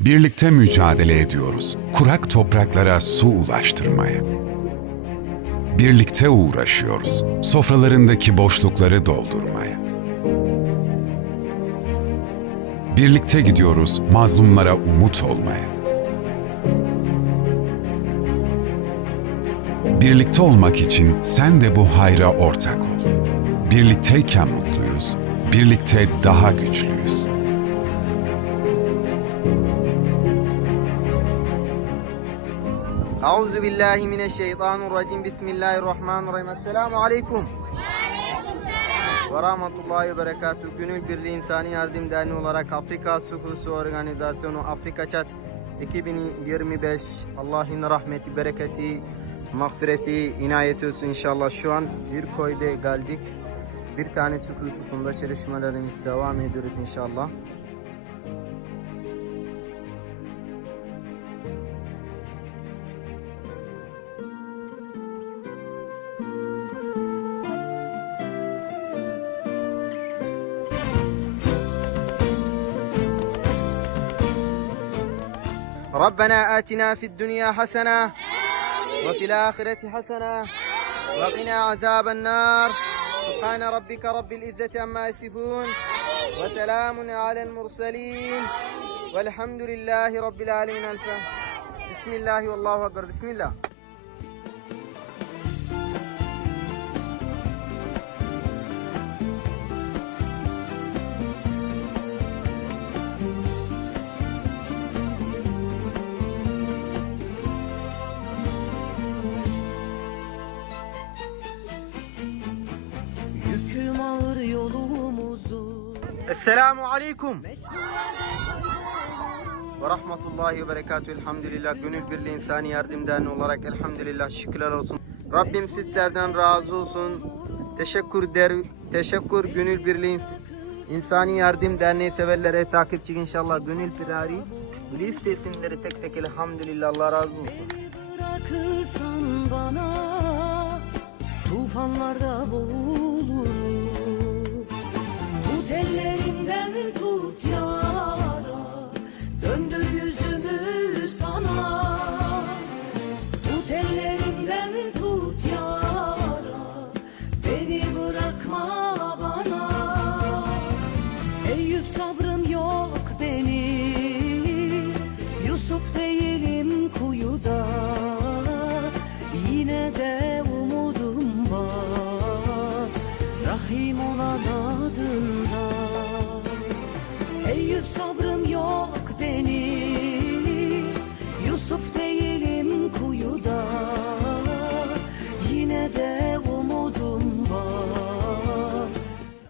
Birlikte mücadele ediyoruz. Kurak topraklara su ulaştırmaya. Birlikte uğraşıyoruz. Sofralarındaki boşlukları doldurmaya. Birlikte gidiyoruz mazlumlara umut olmaya. Birlikte olmak için sen de bu hayra ortak ol. Birlikteyken mutluyuz. Birlikte daha güçlüyüz. Euzu billahi mineşşeytanirracim. Bismillahirrahmanirrahim. Esselamu aleyküm. Ve rahmetullahi ve berekatuhu. Gönül Birliği İnsani Yardım Derneği olarak Afrika Sukusu Organizasyonu Afrika Çat 2025 Allah'ın rahmeti, bereketi, mağfireti, inayeti olsun inşallah. Şu an bir koyda geldik. Bir tane su hususunda çalışmalarımız devam ediyoruz inşallah. ربنا آتنا في الدنيا حسنة وفي الآخرة حسنة وقنا عذاب النار. سبحان ربك رب العزة عما يصفون. وسلام على المرسلين. والحمد لله رب العالمين. الفاتحة بسم الله والله أكبر. بسم الله. Esselamu Aleyküm ve rahmetullahi ve berekatü elhamdülillah. Gönül Birliği İnsani Yardım Derneği olarak elhamdülillah. Şükürler olsun. Rabbim sizlerden razı olsun. Teşekkür der, teşekkür Gönül Birliği İnsani Yardım Derneği severlere takipçi inşallah Gönül Pirari Bu listesinleri tek tek elhamdülillah. Allah razı olsun. Bana Tufanlarda boğulurum Tut ellerimden Yusuf değilim kuyuda. Yine de umudum var. Rahim olan adında Eyüp sabrım yok benim. Yusuf değilim